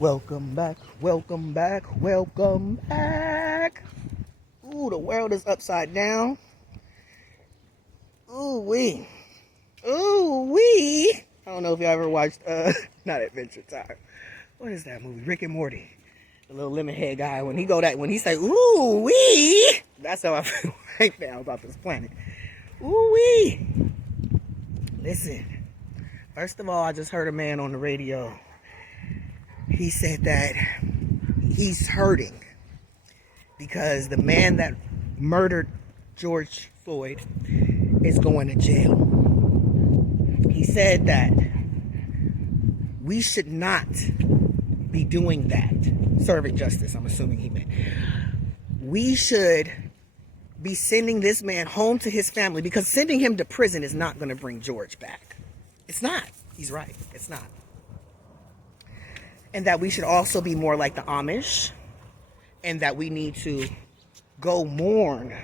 Welcome back, welcome back, welcome back. Ooh, the world is upside down. Ooh wee. Ooh wee. I don't know if y'all ever watched not Adventure Time. What is that movie? Rick and Morty. The little lemon head guy, when he say ooh wee, that's how I feel right now about this planet. Ooh wee. Listen. First of all, I just heard a man on the radio. He said that he's hurting because the man that murdered George Floyd is going to jail. He said that we should not be doing that. Serving justice, I'm assuming he meant. We should be sending this man home to his family because sending him to prison is not going to bring George back. It's not. He's right. It's not. And that we should also be more like the Amish, and that we need to go mourn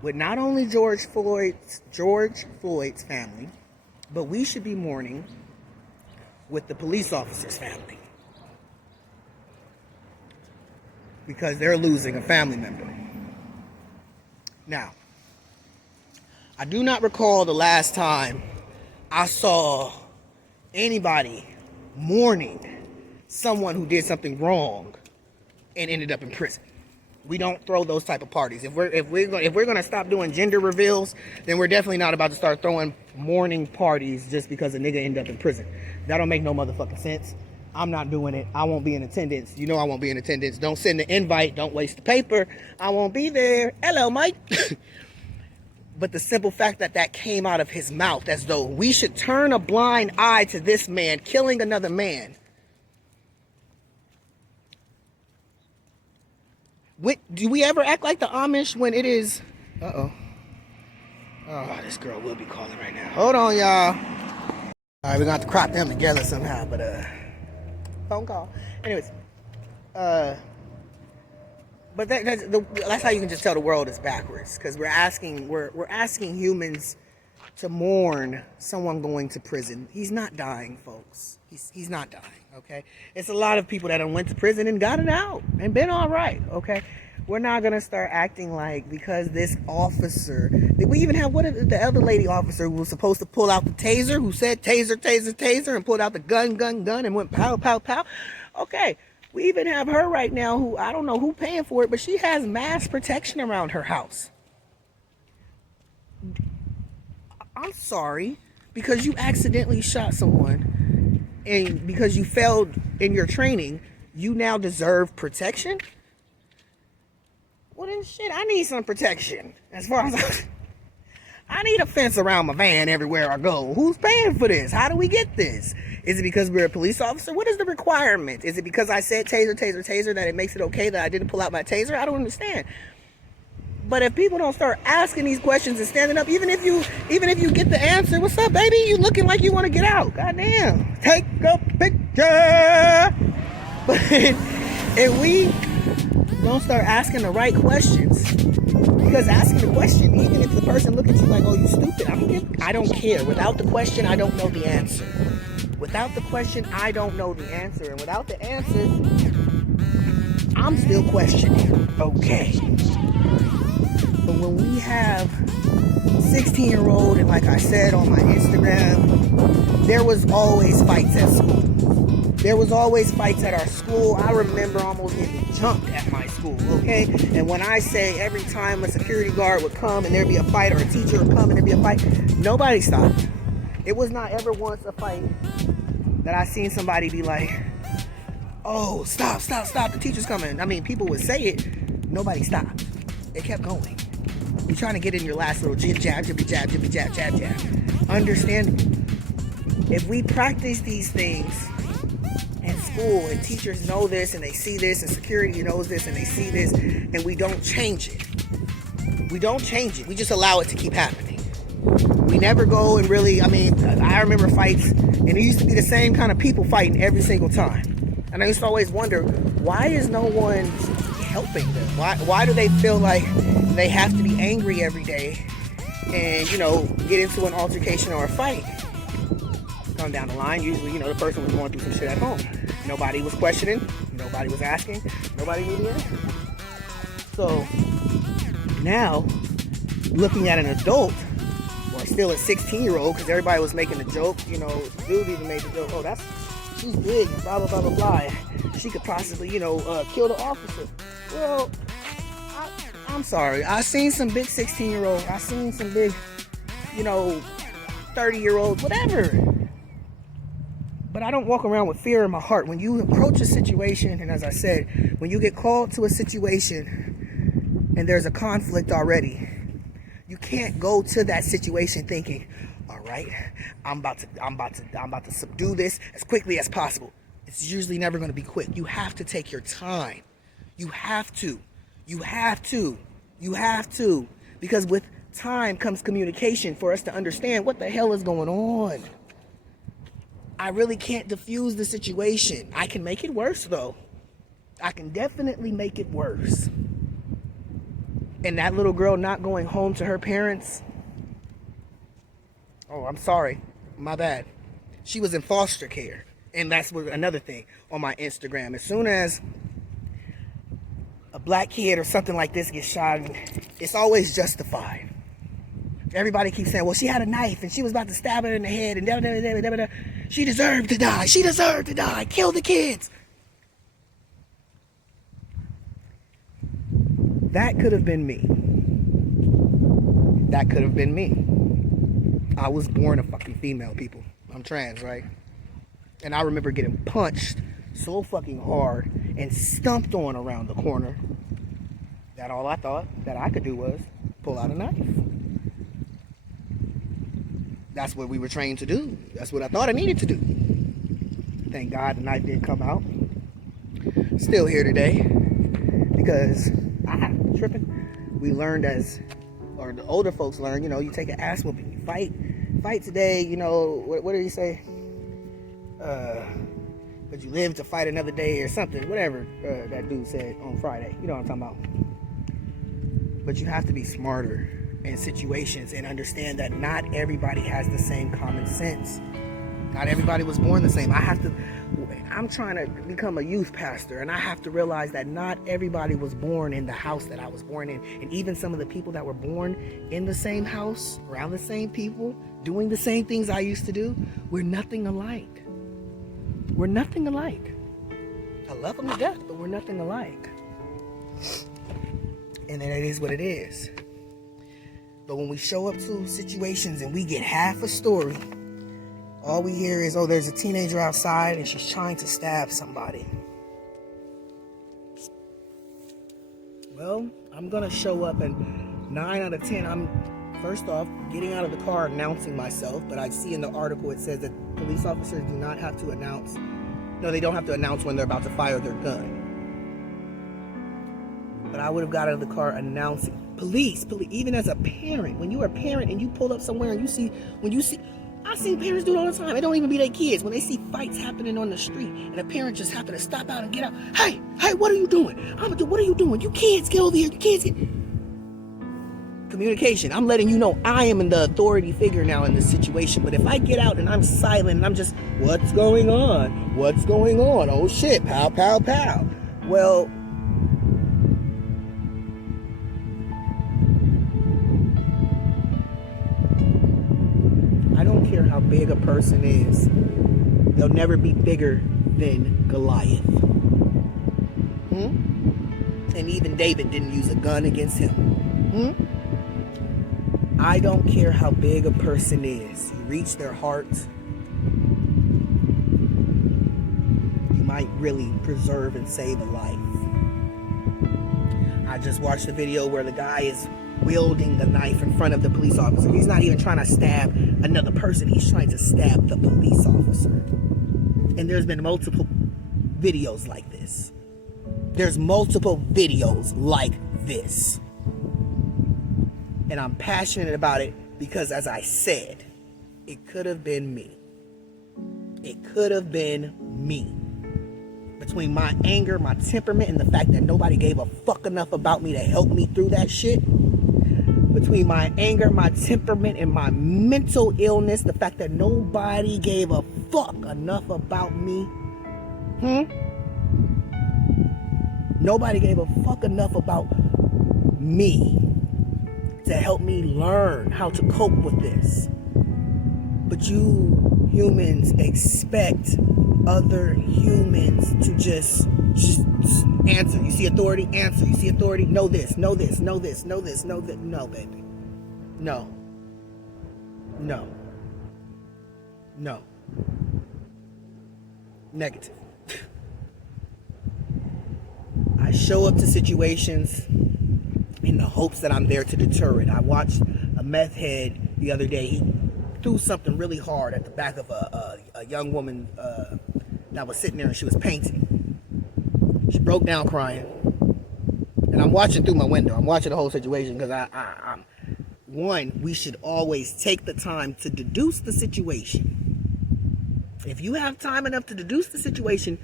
with not only George Floyd's family, but we should be mourning with the police officer's family, because they're losing a family member. Now, I do not recall the last time I saw anybody mourning someone who did something wrong and ended up in prison. We don't throw those type of parties. If we're gonna stop doing gender reveals, then we're definitely not about to start throwing mourning parties just because a nigga ended up in prison. That don't make no motherfucking sense. I'm not doing it. I won't be in attendance. You know I won't be in attendance. Don't send the invite. Don't waste the paper. I won't be there. Hello, Mike. But the simple fact that came out of his mouth, as though we should turn a blind eye to this man killing another man. Do we ever act like the Amish when it is... Uh-oh. Oh, this girl will be calling right now. Hold on, y'all. All right, we're going to have to crop them together somehow, but, phone call. Anyways, but that's how you can just tell the world is backwards, because we're asking humans to mourn someone going to prison. He's not dying, folks. He's not dying, okay? It's a lot of people that went to prison and got it out and been all right, okay? We're not going to start acting like because this officer... Did we even have... What is the other lady officer who was supposed to pull out the taser, who said taser, taser, taser, and pulled out the gun, and went pow, pow, pow? Okay, we even have her right now who... I don't know who paying for it, but she has mass protection around her house. I'm sorry, because you accidentally shot someone and because you failed in your training, you now deserve protection? Well then shit, I need some protection. As far as I need a fence around my van everywhere I go. Who's paying for this? How do we get this? Is it because we're a police officer? What is the requirement? Is it because I said taser, taser, taser that it makes it okay that I didn't pull out my taser? I don't understand. But if people don't start asking these questions and standing up, even if you get the answer, what's up, baby? You looking like you want to get out. Goddamn. Take a picture. But if we don't start asking the right questions, because asking the question, even if the person look at you like, oh, you stupid, I don't care. Without the question, I don't know the answer. Without the question, I don't know the answer. And without the answer, I'm still questioning. Okay. But when we have 16-year-old, and like I said on my Instagram, there was always fights at school. There was always fights at our school. I remember almost getting jumped at my school, okay? And when I say every time a security guard would come and there'd be a fight, or a teacher would come and there'd be a fight, nobody stopped. It was not ever once a fight that I seen somebody be like, oh, stop, the teacher's coming. I mean, people would say it, nobody stopped. It kept going. You're trying to get in your last little jib, jab, jibby, jab, jibby, jab, jab, jab. Understand, if we practice these things in school, and teachers know this, and they see this, and security knows this, and they see this, and we don't change it. We don't change it. We just allow it to keep happening. We never go and really, I remember fights, and it used to be the same kind of people fighting every single time. And I used to always wonder, why is no one helping them? Why do they feel like they have to be angry every day and, get into an altercation or a fight? Come down the line, usually, the person was going through some shit at home. Nobody was questioning. Nobody was asking. Nobody knew the answer. So now, looking at an adult, or still a 16-year-old, because everybody was making the joke, you know, dude even made the joke, oh, she's big, blah, blah, blah, blah, blah. She could possibly, kill the officer. Well, I'm sorry. I've seen some big 16-year-olds. I've seen some big, 30-year-olds, whatever. But I don't walk around with fear in my heart. When you approach a situation, and as I said, when you get called to a situation and there's a conflict already, you can't go to that situation thinking, all right, I'm about to subdue this as quickly as possible. It's usually never going to be quick. You have to take your time. You have to. Because with time comes communication for us to understand what the hell is going on. I really can't diffuse the situation. I can make it worse, though. I can definitely make it worse. And that little girl not going home to her parents. Oh, I'm sorry. My bad. She was in foster care. And that's another thing on my Instagram. As soon as a black kid or something like this gets shot, it's always justified. Everybody keeps saying, well, she had a knife and she was about to stab her in the head and da-da-da-da-da-da-da. She deserved to die. She deserved to die. Kill the kids. That could have been me. That could have been me. I was born a fucking female, people. I'm trans, right? And I remember getting punched so fucking hard and stumped on around the corner that all I thought that I could do was pull out a knife. That's what we were trained to do. That's what I thought I needed to do. Thank God the knife didn't come out. Still here today because I'm tripping. We learned or the older folks learned, you take an ass whooping, you fight today, what did he say? But you live to fight another day or something, whatever that dude said on Friday. You know what I'm talking about. But you have to be smarter in situations and understand that not everybody has the same common sense. Not everybody was born the same. I'm trying to become a youth pastor, and I have to realize that not everybody was born in the house that I was born in. And even some of the people that were born in the same house, around the same people, doing the same things I used to do, we're nothing alike. We're nothing alike. I love them to death, but we're nothing alike. And then it is what it is. But when we show up to situations and we get half a story, all we hear is, oh, there's a teenager outside and she's trying to stab somebody. Well, I'm going to show up and 9 out of 10, I'm, first off, getting out of the car, announcing myself. But I see in the article it says that police officers do not have to announce. No, they don't have to announce when they're about to fire their gun. But I would have got out of the car announcing, police, even as a parent, when you're a parent and you pull up somewhere and I've seen parents do it all the time. It don't even be their kids. When they see fights happening on the street and a parent just happen to stop out and get out. Hey, what are you doing? What are you doing? You kids, get over here. You kids, get... Communication. I'm letting you know I am the authority figure now in this situation. But if I get out and I'm silent and I'm just, what's going on? What's going on? Oh shit, pow, pow, pow. Well, I don't care how big a person is, they'll never be bigger than Goliath. And even David didn't use a gun against him. I don't care how big a person is. You reach their heart, you might really preserve and save a life. I just watched a video where the guy is wielding the knife in front of the police officer. He's not even trying to stab another person. He's trying to stab the police officer. And there's been multiple videos like this. There's multiple videos like this. And I'm passionate about it because, as I said, it could have been me. It could have been me. Between my anger, my temperament, and the fact that nobody gave a fuck enough about me to help me through that shit. Between my anger, my temperament, and my mental illness, the fact that nobody gave a fuck enough about me. Nobody gave a fuck enough about me to help me learn how to cope with this. But you humans expect other humans to just answer. You see authority? Answer. You see authority? Know this, know this, know this, know this, know that. No, baby. No. No. No. Negative. I show up to situations in the hopes that I'm there to deter it. I watched a meth head the other day. He threw something really hard at the back of a young woman that was sitting there, and she was painting. She broke down crying. And I'm watching through my window. I'm watching the whole situation because I'm one, we should always take the time to deduce the situation. If you have time enough to deduce the situation.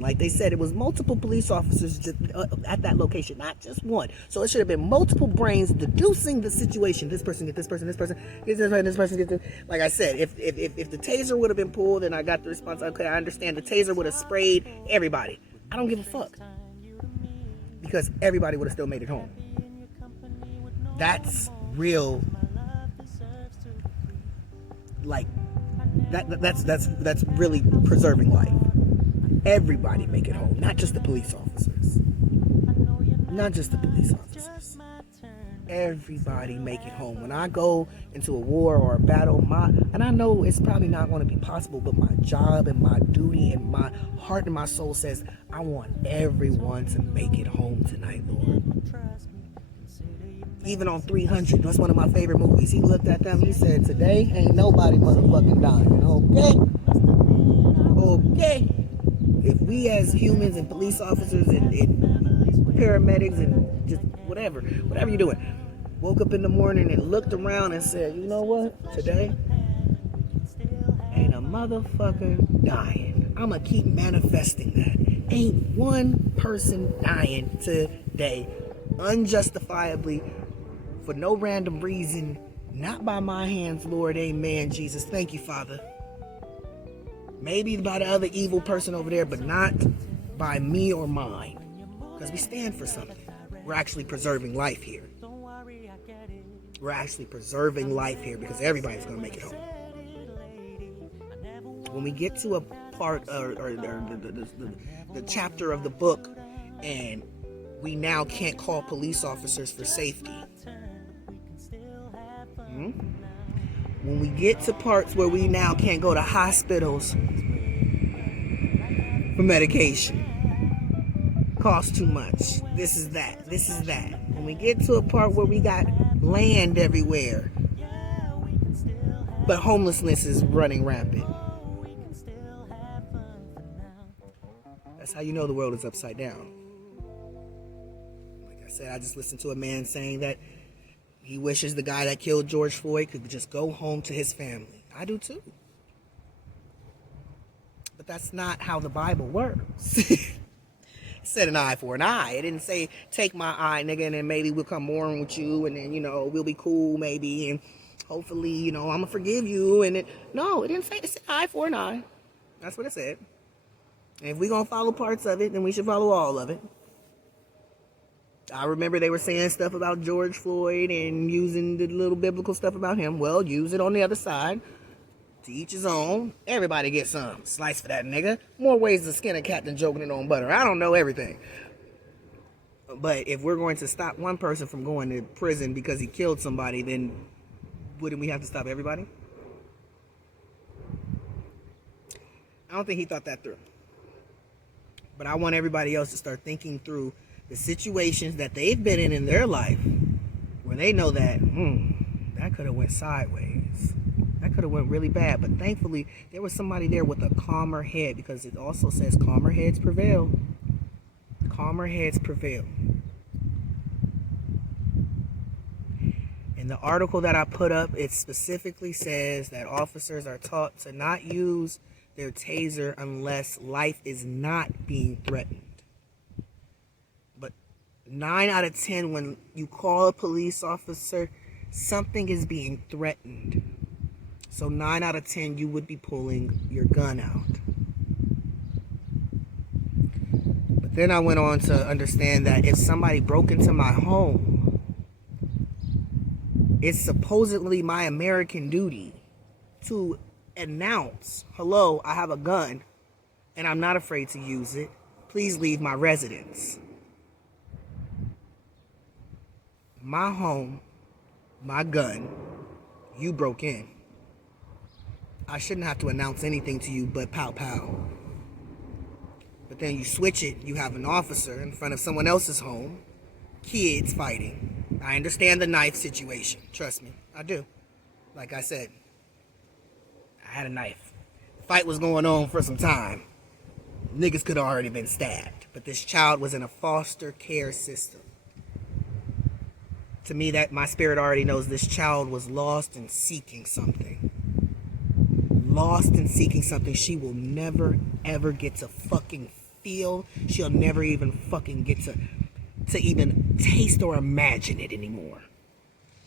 Like they said, it was multiple police officers at that location, not just one. So it should have been multiple brains deducing the situation. This person get this person, this person get this person, this person get this. Like I said, if the taser would have been pulled and I got the response, okay, I understand. The taser would have sprayed everybody. I don't give a fuck. Because everybody would have still made it home. That's real. Like, that's really preserving life. Everybody make it home, not just the police officers. Not just the police officers. Everybody make it home. When I go into a war or a battle, and I know it's probably not going to be possible, but my job and my duty and my heart and my soul says, I want everyone to make it home tonight, Lord. Even on 300, that's one of my favorite movies. He looked at them, he said, today ain't nobody motherfucking dying, okay? If we as humans and police officers and paramedics and just whatever you're doing, woke up in the morning and looked around and said, you know what, today ain't a motherfucker dying. I'ma keep manifesting that. Ain't one person dying today, unjustifiably, for no random reason, not by my hands, Lord, amen, Jesus. Thank you, Father. Maybe by the other evil person over there, but not by me or mine. Because we stand for something. We're actually preserving life here. We're actually preserving life here because everybody's going to make it home. When we get to a part or the chapter of the book and we now can't call police officers for safety. When we get to parts where we now can't go to hospitals for medication, costs too much, this is that. When we get to a part where we got land everywhere, but homelessness is running rampant, that's how you know the world is upside down. Like I said, I just listened to a man saying that he wishes the guy that killed George Floyd could just go home to his family. I do too. But that's not how the Bible works. It said an eye for an eye. It didn't say, take my eye, nigga, and then maybe we'll come mourn with you, and then, we'll be cool, maybe, and hopefully, I'm going to forgive you. No, it didn't say, it said eye for an eye. That's what it said. And if we're going to follow parts of it, then we should follow all of it. I remember they were saying stuff about George Floyd and using the little biblical stuff about him. Well, use it on the other side. To each his own. Everybody gets some. Slice for that nigga. More ways to skin a cat than joking it on butter. I don't know everything. But if we're going to stop one person from going to prison because he killed somebody, then wouldn't we have to stop everybody? I don't think he thought that through. But I want everybody else to start thinking through the situations that they've been in their life where they know that, that could have went sideways. That could have went really bad. But thankfully, there was somebody there with a calmer head, because it also says calmer heads prevail. Calmer heads prevail. In the article that I put up, it specifically says that officers are taught to not use their taser unless life is not being threatened. 9 out of 10, when you call a police officer, something is being threatened. So 9 out of 10, you would be pulling your gun out. Then I went on to understand that if somebody broke into my home, it's supposedly my American duty to announce, hello, I have a gun and I'm not afraid to use it. Please leave my residence. My home, my gun, you broke in. I shouldn't have to announce anything to you but pow pow. But then you switch it, you have an officer in front of someone else's home, kids fighting. I understand the knife situation, trust me, I do. Like I said, I had a knife. The fight was going on for some time. Niggas could have already been stabbed, but this child was in a foster care system. To me, that my spirit already knows this child was lost and seeking something. Lost and seeking something she will never, ever get to fucking feel. She'll never even fucking get to even taste or imagine it anymore.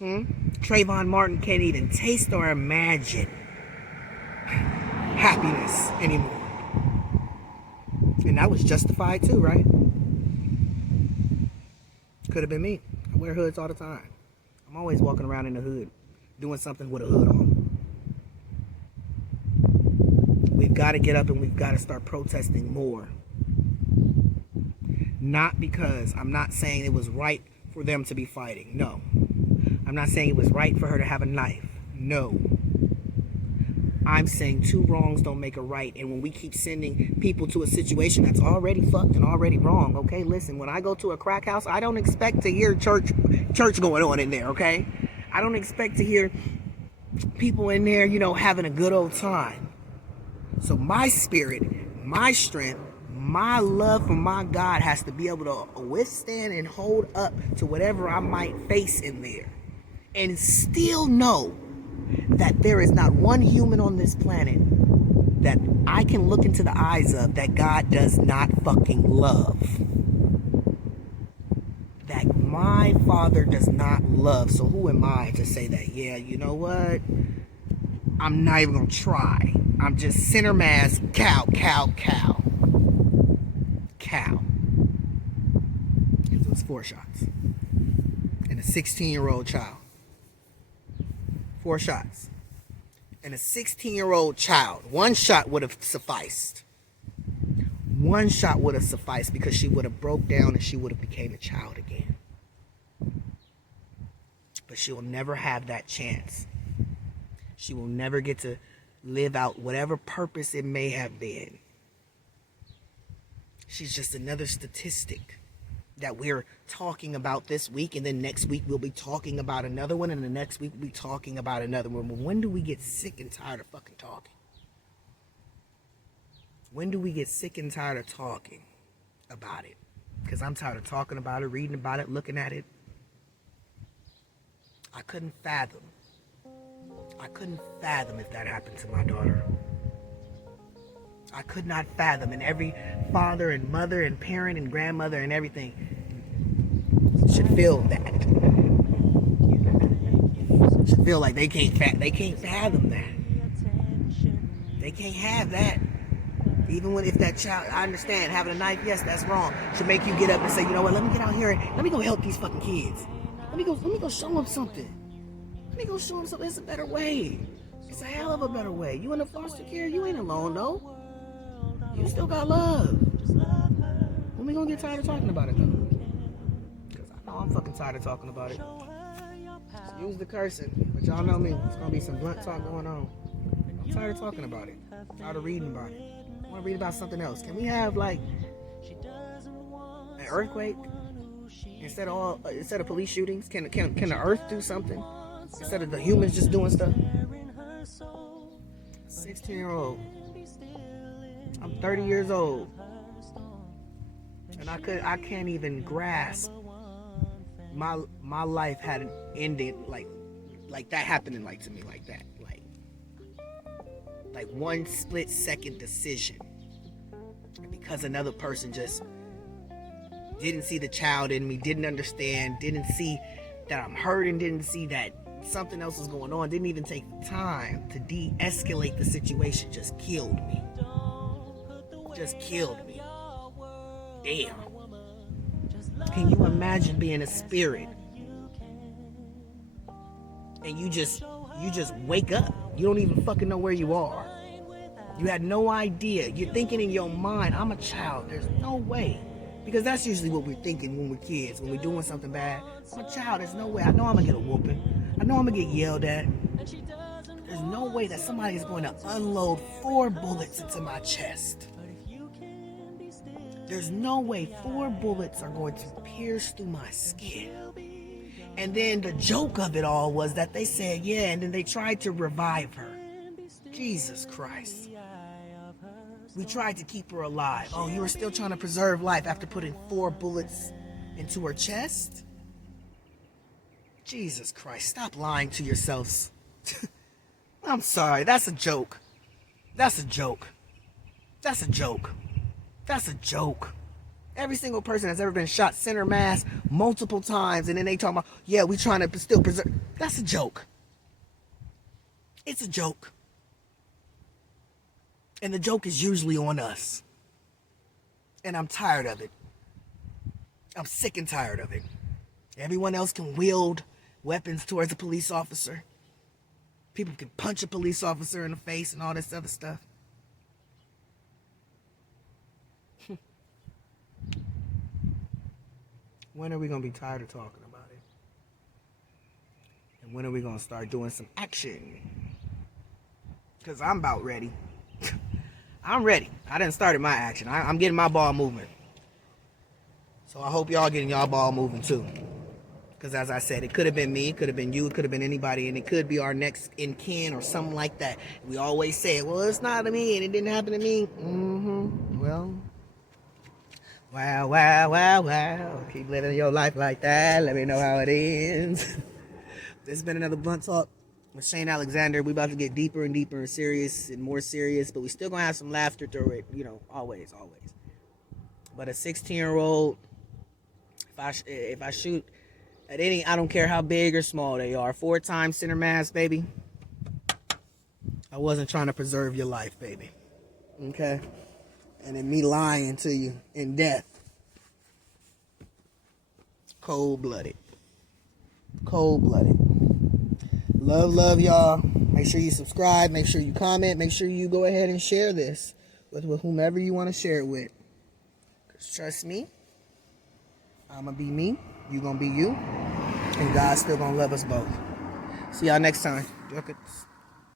Trayvon Martin can't even taste or imagine happiness anymore. And that was justified too, right? Could have been me. I wear hoods all the time. I'm always walking around in the hood, doing something with a hood on. We've got to get up and we've got to start protesting more. Not because I'm not saying it was right for them to be fighting. No. I'm not saying it was right for her to have a knife. No. I'm saying two wrongs don't make a right. And when we keep sending people to a situation that's already fucked and already wrong, okay, listen, when I go to a crack house, I don't expect to hear church going on in there, okay? I don't expect to hear people in there, having a good old time. So my spirit, my strength, my love for my God has to be able to withstand and hold up to whatever I might face in there. And still know that there is not one human on this planet that I can look into the eyes of that God does not fucking love. That my Father does not love. So who am I to say that, yeah, you know what? I'm not even going to try. I'm just center mass, cow. It was 4 shots. And a 16-year-old child. 4 shots. And a 16-year-old child. 1 shot would have sufficed. 1 shot would have sufficed because she would have broke down and she would have became a child again. But she will never have that chance. She will never get to live out whatever purpose it may have been. She's just another statistic that we're talking about this week, and then next week we'll be talking about another one, and the next week we'll be talking about another one. But when do we get sick and tired of fucking talking? When do we get sick and tired of talking about it? Because I'm tired of talking about it, reading about it, looking at it. I couldn't fathom if that happened to my daughter. I could not fathom, and every father and mother and parent and grandmother and everything should feel that. Should feel like they can't fathom that. They can't have that. Even if that child, I understand, having a knife, yes, that's wrong. Should make you get up and say, you know what, let me get out here and let me go help these fucking kids. Let me go show them something. Let me go show them something. It's a better way. It's a hell of a better way. You in the foster care, you ain't alone, though. You still got love. When we gonna get tired of talking about it, though? Because I know I'm fucking tired of talking about it. Excuse the cursing, but y'all know me. It's gonna be some blunt talk going on. I'm tired of talking about it. I'm tired of reading about it. I want to read about something else. Can we have, like, an earthquake? Instead of police shootings, can the earth do something? Instead of the humans just doing stuff? 16-year-old. I'm 30 years old. And I can't even grasp my life hadn't ended like that happening to me like that. Like one split second decision. Because another person just didn't see the child in me, didn't understand, didn't see that I'm hurting, didn't see that something else was going on, didn't even take time to de-escalate the situation, just killed me. Damn. Can you imagine being a spirit and you just wake up? You don't even fucking know where you are. You had no idea. You're thinking in your mind, I'm a child. There's no way. Because that's usually what we're thinking when we're kids, when we're doing something bad. I'm a child. There's no way. I know I'm going to get a whooping. I know I'm going to get yelled at. There's no way that somebody is going to unload 4 bullets into my chest. There's no way 4 bullets are going to pierce through my skin. And then the joke of it all was that they said, yeah, and then they tried to revive her. Jesus Christ. We tried to keep her alive. Oh, you were still trying to preserve life after putting 4 bullets into her chest? Jesus Christ, stop lying to yourselves. I'm sorry, that's a joke. That's a joke. That's a joke. That's a joke. Every single person that's ever been shot center mass multiple times, and then they talk about, yeah, we trying to still preserve. That's a joke. It's a joke. And the joke is usually on us. And I'm tired of it. I'm sick and tired of it. Everyone else can wield weapons towards a police officer. People can punch a police officer in the face and all this other stuff. When are we going to be tired of talking about it? And when are we going to start doing some action? Because I'm about ready. I'm ready. I done started my action. I'm getting my ball moving. So I hope y'all getting y'all ball moving too. Because as I said, it could have been me, it could have been you, it could have been anybody, and it could be our next in kin or something like that. We always say, well, it's not to me and it didn't happen to me. Well, wow. Keep living your life like that. Let me know how it ends. This has been another Blunt Talk with Shane Alexander. We about to get deeper and deeper and serious and more serious, but we still gonna have some laughter through it, you know, always. But a 16-year-old, if I shoot at any, I don't care how big or small they are, 4 times center mass, baby, I wasn't trying to preserve your life, baby. Okay? And then me lying to you in death. Cold-blooded. Love y'all. Make sure you subscribe. Make sure you comment. Make sure you go ahead and share this with whomever you want to share it with. Because trust me, I'm going to be me. You going to be you. And God's still going to love us both. See y'all next time.